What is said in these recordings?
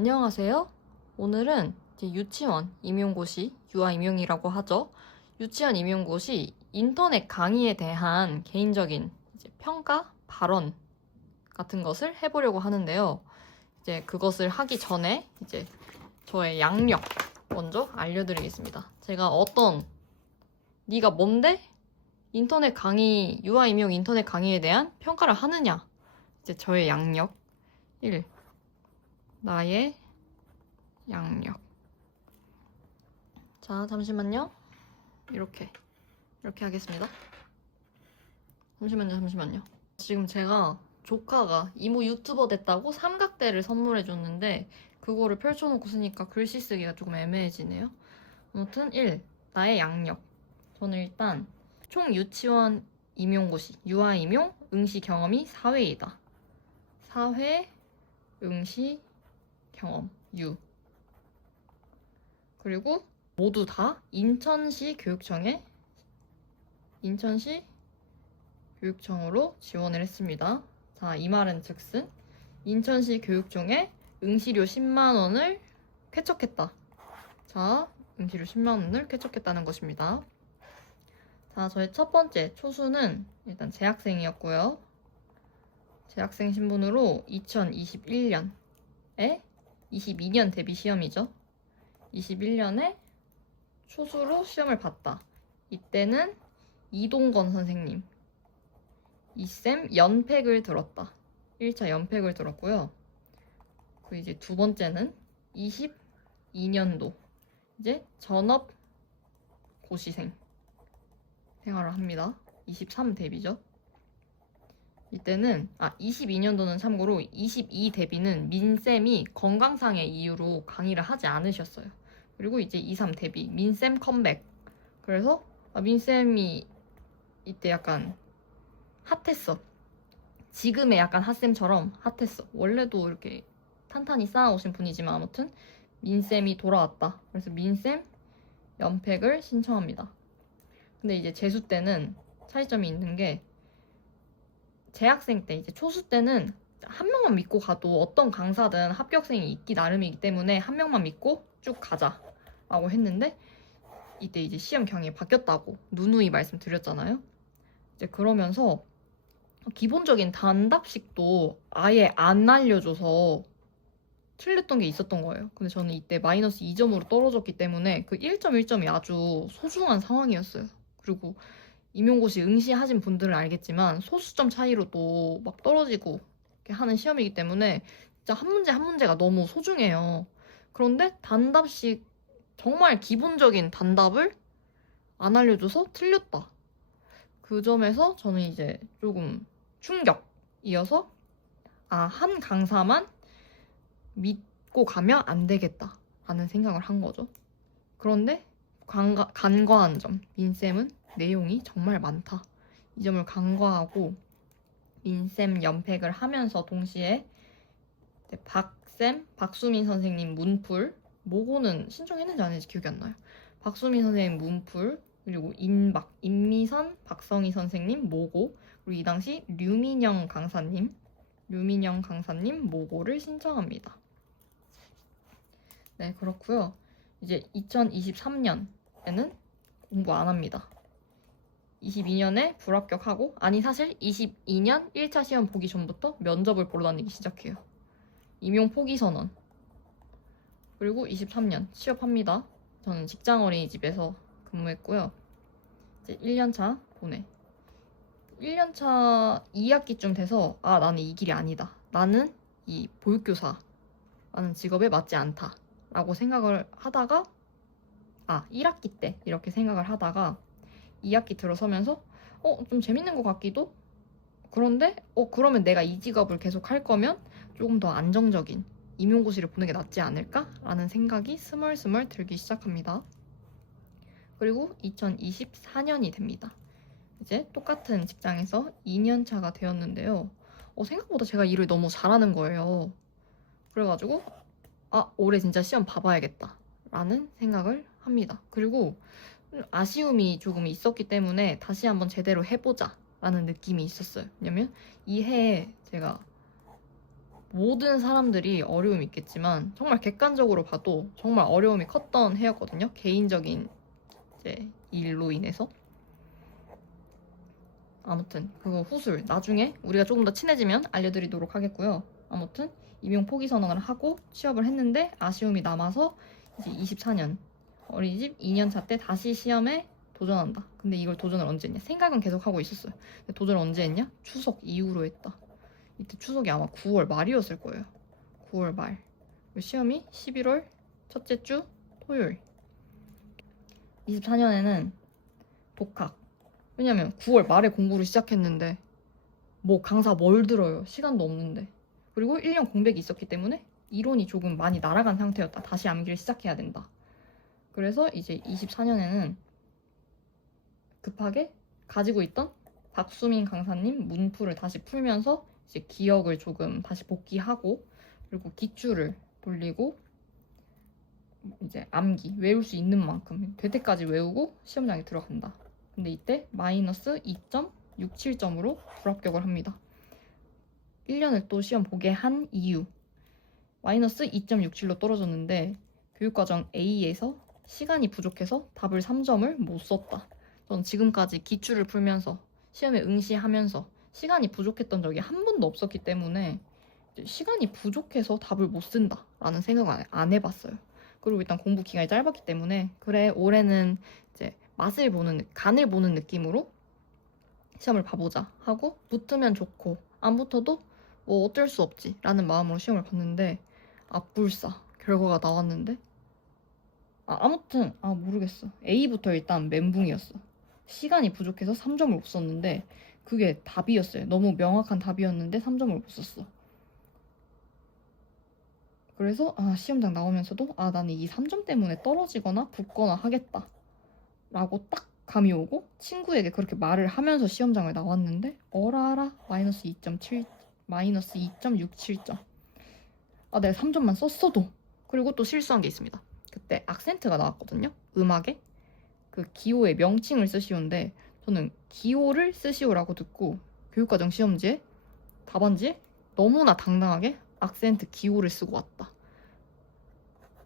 안녕하세요. 오늘은 이제 유치원 임용고시, 유아임용이라고 하죠. 유치원 임용고시 인터넷 강의에 대한 개인적인 이제 평가, 발언 같은 것을 해보려고 하는데요. 이제 그것을 하기 전에 이제 저의 양력 먼저 알려드리겠습니다. 제가 네가 뭔데? 인터넷 강의, 유아임용 인터넷 강의에 대한 평가를 하느냐? 이제 저의 양력 1. 나의 양력. 자, 잠시만요. 이렇게 하겠습니다. 잠시만요. 지금 제가 조카가 이모 유튜버 됐다고 삼각대를 선물해줬는데 그거를 펼쳐놓고 쓰니까 글씨 쓰기가 조금 애매해지네요. 아무튼 1. 나의 양력. 저는 일단 총 유치원 임용고시, 유아임용, 응시 경험이 4회이다. 4회 응시 경험, 유. 그리고 모두 다 인천시 교육청으로 지원을 했습니다. 자, 이 말은 즉슨 인천시 교육청에 응시료 10만 원을 쾌척했다. 자, 응시료 10만 원을 쾌척했다는 것입니다. 자, 저의 첫 번째 초수는 일단 재학생이었고요. 재학생 신분으로 2021년에 22년 대비 시험이죠. 21년에 초수로 시험을 봤다. 이때는 이동건 선생님 2쌤 연팩을 들었다. 1차 연팩을 들었고요. 그 이제 두 번째는 22년도 이제 전업 고시생 생활을 합니다. 23 대비죠. 이때는 22년도는 참고로 22 대비는 민쌤이 건강상의 이유로 강의를 하지 않으셨어요. 그리고 이제 23 대비 민쌤 컴백. 그래서 민쌤이 이때 약간 핫했어. 지금의 약간 핫쌤처럼 핫했어. 원래도 이렇게 탄탄히 쌓아오신 분이지만 아무튼 민쌤이 돌아왔다. 그래서 민쌤 연팩을 신청합니다. 근데 이제 재수 때는 차이점이 있는 게 재학생 때 이제 초수 때는 한 명만 믿고 가도 어떤 강사든 합격생이 있기 나름이기 때문에 한 명만 믿고 쭉 가자라고 했는데 이때 이제 시험 경향이 바뀌었다고 누누이 말씀드렸잖아요. 이제 그러면서 기본적인 단답식도 아예 안 알려줘서 틀렸던 게 있었던 거예요. 근데 저는 이때 마이너스 2점으로 떨어졌기 때문에 그 1점 1점이 아주 소중한 상황이었어요. 그리고 임용고시 응시하신 분들은 알겠지만 소수점 차이로도 막 떨어지고 이렇게 하는 시험이기 때문에 진짜 한 문제 한 문제가 너무 소중해요. 그런데 단답식 정말 기본적인 단답을 안 알려줘서 틀렸다. 그 점에서 저는 이제 조금 충격이어서 한 강사만 믿고 가면 안 되겠다라는 생각을 한 거죠. 그런데 간과한 점, 민쌤은 내용이 정말 많다. 이 점을 간과하고 민쌤 연팩을 하면서 동시에 박수민 선생님 문풀, 모고는 신청했는지 안 했는지 기억이 안 나요. 박수민 선생님 문풀, 그리고 임미선, 박성희 선생님 모고, 그리고 이 당시 류민영 강사님 모고를 신청합니다. 네, 그렇고요. 이제 2023년에는 공부 안 합니다. 22년에 불합격하고 사실 22년 1차 시험 보기 전부터 면접을 보러 다니기 시작해요. 임용 포기 선언. 그리고 23년 취업합니다. 저는 직장 어린이집에서 근무했고요. 이제 1년차 보내. 1년차 2학기쯤 돼서 나는 이 길이 아니다. 나는 이 보육교사라는 직업에 맞지 않다. 라고 생각을 하다가 1학기 때 이렇게 생각을 하다가 2학기 들어서면서 좀 재밌는 것 같기도 그런데 그러면 내가 이 직업을 계속 할 거면 조금 더 안정적인 임용고시를 보는 게 낫지 않을까? 라는 생각이 스멀스멀 들기 시작합니다. 그리고 2024년이 됩니다. 이제 똑같은 직장에서 2년차가 되었는데요. 생각보다 제가 일을 너무 잘하는 거예요. 그래가지고 올해 진짜 시험 봐봐야겠다 라는 생각을 합니다. 그리고 아쉬움이 조금 있었기 때문에 다시 한번 제대로 해보자 라는 느낌이 있었어요. 왜냐면 이 해에 제가 모든 사람들이 어려움이 있겠지만 정말 객관적으로 봐도 정말 어려움이 컸던 해였거든요. 개인적인 이제 일로 인해서. 아무튼 그거 후술 나중에 우리가 조금 더 친해지면 알려드리도록 하겠고요. 아무튼 임용 포기 선언을 하고 취업을 했는데 아쉬움이 남아서 이제 24년 어린이집 2년차 때 다시 시험에 도전한다. 근데 이걸 도전을 언제 했냐? 생각은 계속 하고 있었어요. 근데 도전을 언제 했냐? 추석 이후로 했다. 이때 추석이 아마 9월 말이었을 거예요. 9월 말. 시험이 11월 첫째 주 토요일. 24년에는 독학. 왜냐면 9월 말에 공부를 시작했는데 뭐 강사 뭘 들어요. 시간도 없는데. 그리고 1년 공백이 있었기 때문에 이론이 조금 많이 날아간 상태였다. 다시 암기를 시작해야 된다. 그래서 이제 24년에는 급하게 가지고 있던 박수민 강사님 문풀을 다시 풀면서 이제 기억을 조금 다시 복귀하고 그리고 기출을 돌리고 이제 암기 외울 수 있는 만큼 될 때까지 외우고 시험장에 들어간다. 근데 이때 마이너스 2.67점으로 불합격을 합니다. 1년을 또 시험 보게 한 이유. 마이너스 2.67로 떨어졌는데 교육과정 A에서 시간이 부족해서 답을 3점을 못 썼다. 전 지금까지 기출을 풀면서 시험에 응시하면서 시간이 부족했던 적이 한 번도 없었기 때문에 시간이 부족해서 답을 못 쓴다 라는 생각을 안 해봤어요. 그리고 일단 공부 기간이 짧았기 때문에 그래 올해는 이제 맛을 보는 간을 보는 느낌으로 시험을 봐보자 하고 붙으면 좋고 안 붙어도 뭐 어쩔 수 없지 라는 마음으로 시험을 봤는데 압불싸 결과가 나왔는데 아무튼 모르겠어. A부터 일단 멘붕이었어. 시간이 부족해서 3점을 못 썼는데 그게 답이었어요. 너무 명확한 답이었는데 3점을 못 썼어. 그래서 시험장 나오면서도 나는 이 3점 때문에 떨어지거나 붙거나 하겠다 라고 딱 감이 오고 친구에게 그렇게 말을 하면서 시험장을 나왔는데 어라라 마이너스 2.67점. 내가 3점만 썼어도. 그리고 또 실수한 게 있습니다. 그때 악센트가 나왔거든요. 음악에 그 기호의 명칭을 쓰시오인데 저는 기호를 쓰시오라고 듣고 교육과정 시험지에 답안지에 너무나 당당하게 악센트 기호를 쓰고 왔다.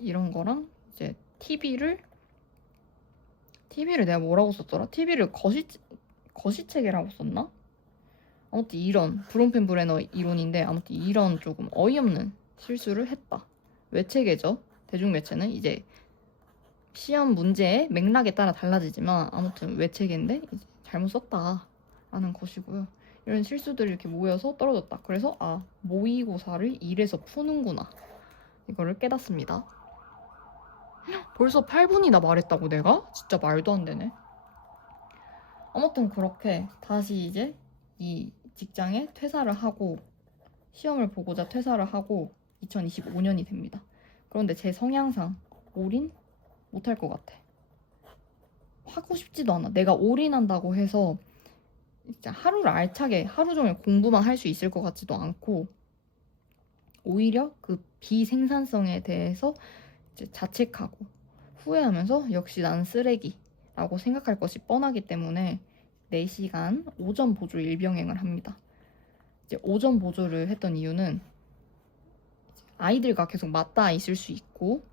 이런 거랑 이제 TV를 내가 뭐라고 썼더라? TV를 거시체계라고 썼나? 아무튼 이런 브론펜 브레너 이론인데 아무튼 이런 조금 어이없는 실수를 했다. 외체계죠. 대중매체는 이제 시험 문제의 맥락에 따라 달라지지만 아무튼 외체계인데 이제 잘못 썼다라는 것이고요. 이런 실수들이 이렇게 모여서 떨어졌다. 그래서 모의고사를 이래서 푸는구나. 이거를 깨닫습니다. 벌써 8분이나 말했다고 내가? 진짜 말도 안 되네. 아무튼 그렇게 다시 이제 이 직장에 퇴사를 하고 시험을 보고자 퇴사를 하고 2025년이 됩니다. 그런데 제 성향상 올인 못할 것 같아. 하고 싶지도 않아. 내가 올인한다고 해서 진짜 하루를 알차게 하루 종일 공부만 할 수 있을 것 같지도 않고 오히려 그 비생산성에 대해서 이제 자책하고 후회하면서 역시 난 쓰레기라고 생각할 것이 뻔하기 때문에 4시간 오전 보조 일병행을 합니다. 이제 오전 보조를 했던 이유는 아이들과 계속 맞닿아 있을 수 있고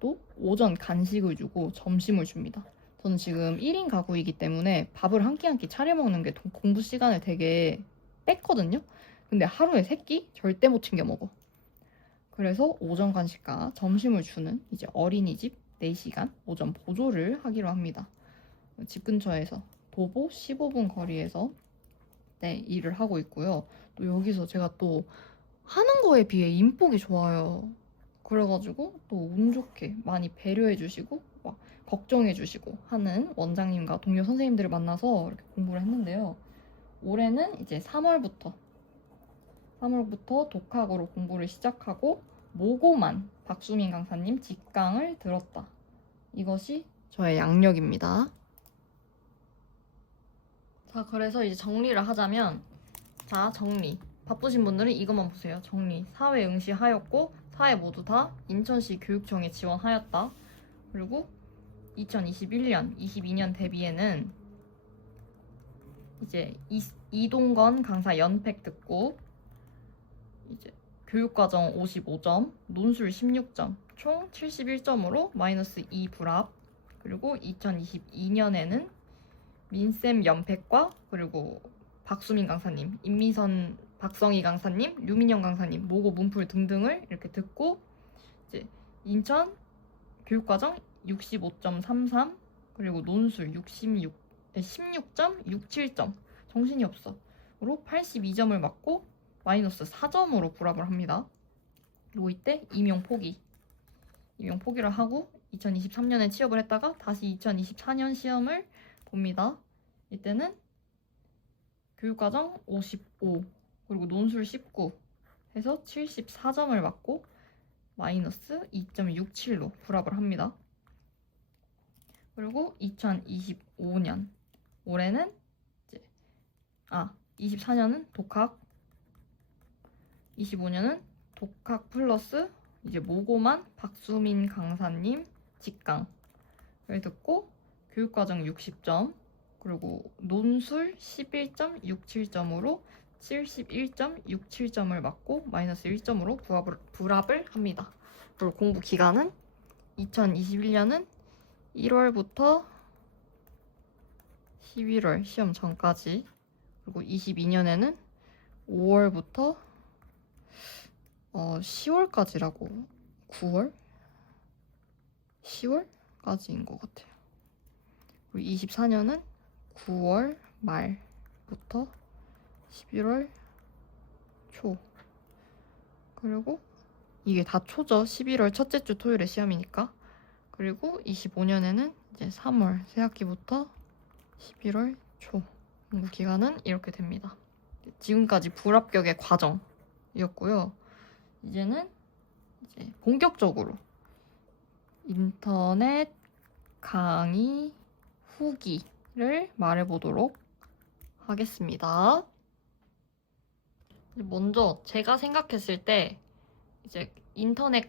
또 오전 간식을 주고 점심을 줍니다. 저는 지금 1인 가구이기 때문에 밥을 한 끼 한 끼 차려 먹는 게 공부 시간을 되게 뺐거든요. 근데 하루에 3끼 절대 못 챙겨 먹어. 그래서 오전 간식과 점심을 주는 이제 어린이집 4시간 오전 보조를 하기로 합니다. 집 근처에서 도보 15분 거리에서 일을 하고 있고요. 또 여기서 제가 또 하는 거에 비해 인복이 좋아요. 그래가지고 또 운 좋게 많이 배려해 주시고 막 걱정해 주시고 하는 원장님과 동료 선생님들을 만나서 이렇게 공부를 했는데요. 올해는 이제 3월부터 독학으로 공부를 시작하고 모고만 박수민 강사님 직강을 들었다. 이것이 저의 양력입니다. 자, 그래서 이제 정리를 하자면 정리. 바쁘신 분들은 이것만 보세요. 정리. 사회 응시하였고 사회 모두 다 인천시 교육청에 지원하였다. 그리고 2021년, 22년 대비에는 이제 이동건 강사 연팩 듣고 이제 교육과정 55점, 논술 16점, 총 71점으로 마이너스 2 불합. 그리고 2022년에는 민쌤 연팩과 그리고 박수민 강사님, 임미선 박성희 강사님, 류민영 강사님 모고 문풀 등등을 이렇게 듣고 이제 인천 교육과정 65.33 그리고 논술 16.67점 정신이 없어로 82점을 맞고 마이너스 4점으로 불합을 합니다. 그리고 이때 임용 포기를 하고 2023년에 취업을 했다가 다시 2024년 시험을 봅니다. 이때는 교육과정 55 그리고 논술 19 해서 74점을 맞고 마이너스 2.67로 불합을 합니다. 그리고 2025년 올해는 이제 24년은 독학, 25년은 독학 플러스 이제 모고만 박수민 강사님 직강을 듣고 교육과정 60점 그리고 논술 11.67점으로 71.67점을 맞고 마이너스 1점으로 불합을 합니다. 그리고 공부 기간은 2021년은 1월부터 11월 시험 전까지 그리고 22년에는 5월부터 10월까지라고 9월? 10월까지인 것 같아요. 그리고 24년은 9월 말부터 11월 초 그리고 이게 다 초죠. 11월 첫째 주 토요일에 시험이니까. 그리고 25년에는 이제 3월 새학기부터 11월 초 공부 기간은 이렇게 됩니다. 지금까지 불합격의 과정이었고요. 이제는 이제 본격적으로 인터넷 강의 후기를 말해보도록 하겠습니다. 먼저 제가 생각했을 때 이제 인터넷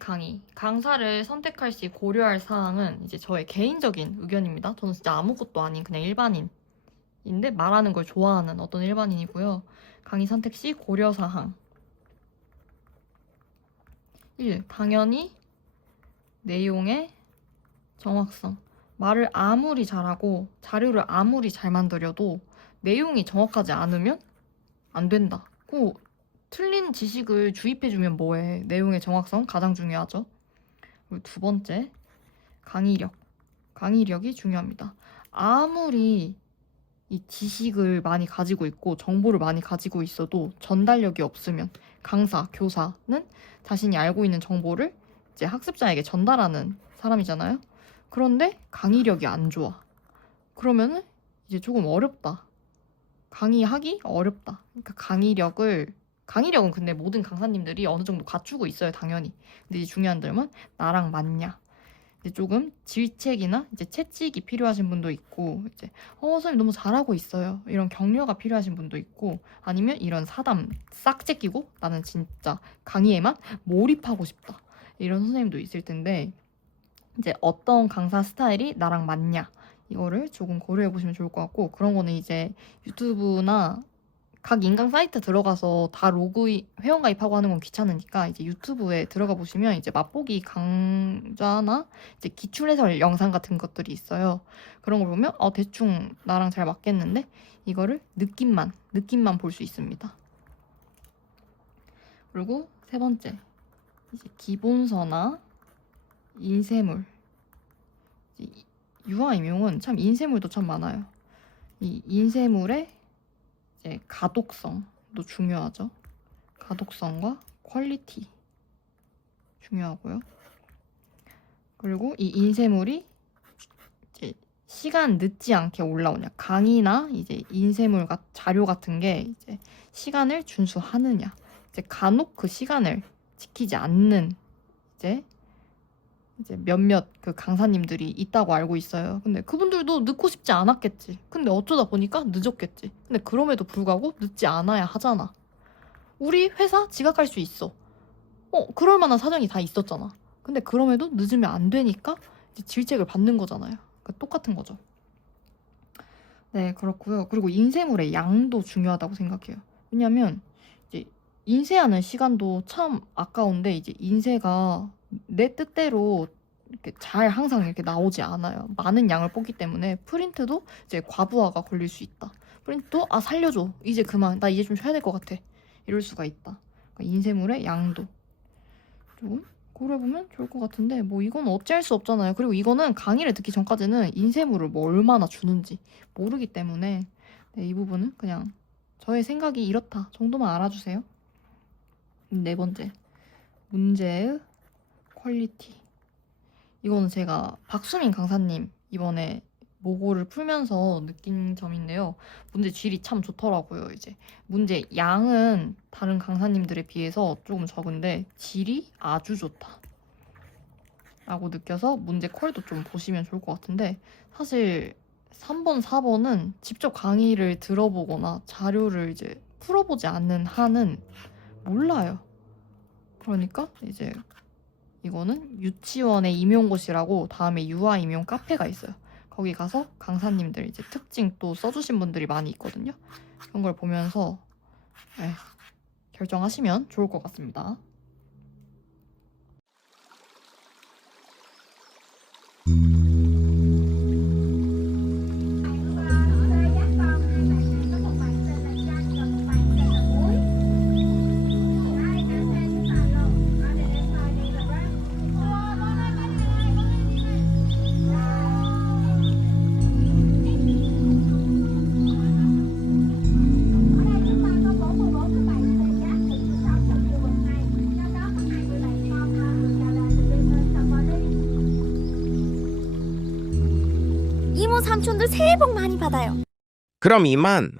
강사를 선택할 시 고려할 사항은 이제 저의 개인적인 의견입니다. 저는 진짜 아무것도 아닌 그냥 일반인인데 말하는 걸 좋아하는 어떤 일반인이고요. 강의 선택 시 고려 사항 1. 당연히 내용의 정확성. 말을 아무리 잘하고 자료를 아무리 잘 만들어도 내용이 정확하지 않으면 안 된다. 틀린 지식을 주입해주면 뭐해. 내용의 정확성 가장 중요하죠. 그리고 두 번째, 강의력. 강의력이 중요합니다. 아무리 이 지식을 많이 가지고 있고 정보를 많이 가지고 있어도 전달력이 없으면 강사, 교사는 자신이 알고 있는 정보를 이제 학습자에게 전달하는 사람이잖아요. 그런데 강의력이 안 좋아. 그러면은 이제 조금 어렵다. 강의하기 어렵다. 그러니까 강의력은 근데 모든 강사님들이 어느 정도 갖추고 있어요, 당연히. 근데 이제 중요한 점은 나랑 맞냐. 이제 조금 질책이나 이제 채찍이 필요하신 분도 있고, 이제 선생님 너무 잘하고 있어요. 이런 격려가 필요하신 분도 있고, 아니면 이런 사담 싹 제끼고 나는 진짜 강의에만 몰입하고 싶다. 이런 선생님도 있을 텐데, 이제 어떤 강사 스타일이 나랑 맞냐. 이거를 조금 고려해 보시면 좋을 것 같고, 그런 거는 이제 유튜브나 각 인강 사이트 들어가서 다 회원 가입하고 하는 건 귀찮으니까 이제 유튜브에 들어가 보시면 이제 맛보기 강좌나 이제 기출 해설 영상 같은 것들이 있어요. 그런 걸 보면 대충 나랑 잘 맞겠는데 이거를 느낌만 볼 수 있습니다. 그리고 세 번째, 이제 기본서나 인쇄물. 유아 임용은 참 인쇄물도 참 많아요. 이 인쇄물의 이제 가독성도 중요하죠. 가독성과 퀄리티 중요하고요. 그리고 이 인쇄물이 이제 시간 늦지 않게 올라오냐. 강의나 이제 인쇄물 자료 같은 게 이제 시간을 준수하느냐. 이제 간혹 그 시간을 지키지 않는 이제 몇몇 그 강사님들이 있다고 알고 있어요. 근데 그분들도 늦고 싶지 않았겠지. 근데 어쩌다 보니까 늦었겠지. 근데 그럼에도 불구하고 늦지 않아야 하잖아. 우리 회사 지각할 수 있어. 그럴 만한 사정이 다 있었잖아. 근데 그럼에도 늦으면 안 되니까 이제 질책을 받는 거잖아요. 그러니까 똑같은 거죠. 네, 그렇고요. 그리고 인쇄물의 양도 중요하다고 생각해요. 왜냐면 이제 인쇄하는 시간도 참 아까운데 이제 인쇄가 내 뜻대로 이렇게 잘 항상 이렇게 나오지 않아요. 많은 양을 뽑기 때문에 프린트도 이제 과부하가 걸릴 수 있다. 프린트도 살려줘. 이제 그만. 나 이제 좀 쉬어야 될 것 같아. 이럴 수가 있다. 그러니까 인쇄물의 양도 좀 고려해보면 좋을 것 같은데 뭐 이건 어찌할 수 없잖아요. 그리고 이거는 강의를 듣기 전까지는 인쇄물을 뭐 얼마나 주는지 모르기 때문에 네, 이 부분은 그냥 저의 생각이 이렇다 정도만 알아주세요. 네 번째, 문제의 퀄리티. 이거는 제가 박수민 강사님 이번에 모고를 풀면서 느낀 점인데요. 문제 질이 참 좋더라고요. 이제 문제 양은 다른 강사님들에 비해서 조금 적은데 질이 아주 좋다 라고 느껴서 문제 퀄도 좀 보시면 좋을 것 같은데, 사실 3번, 4번은 직접 강의를 들어보거나 자료를 이제 풀어보지 않는 한은 몰라요. 그러니까 이제 이거는 유치원의 임용고시라고 다음에 유아 임용 카페가 있어요. 거기 가서 강사님들 이제 특징 또 써주신 분들이 많이 있거든요. 그런 걸 보면서 결정하시면 좋을 것 같습니다. 이모 삼촌들 새해 복 많이 받아요. 그럼 이만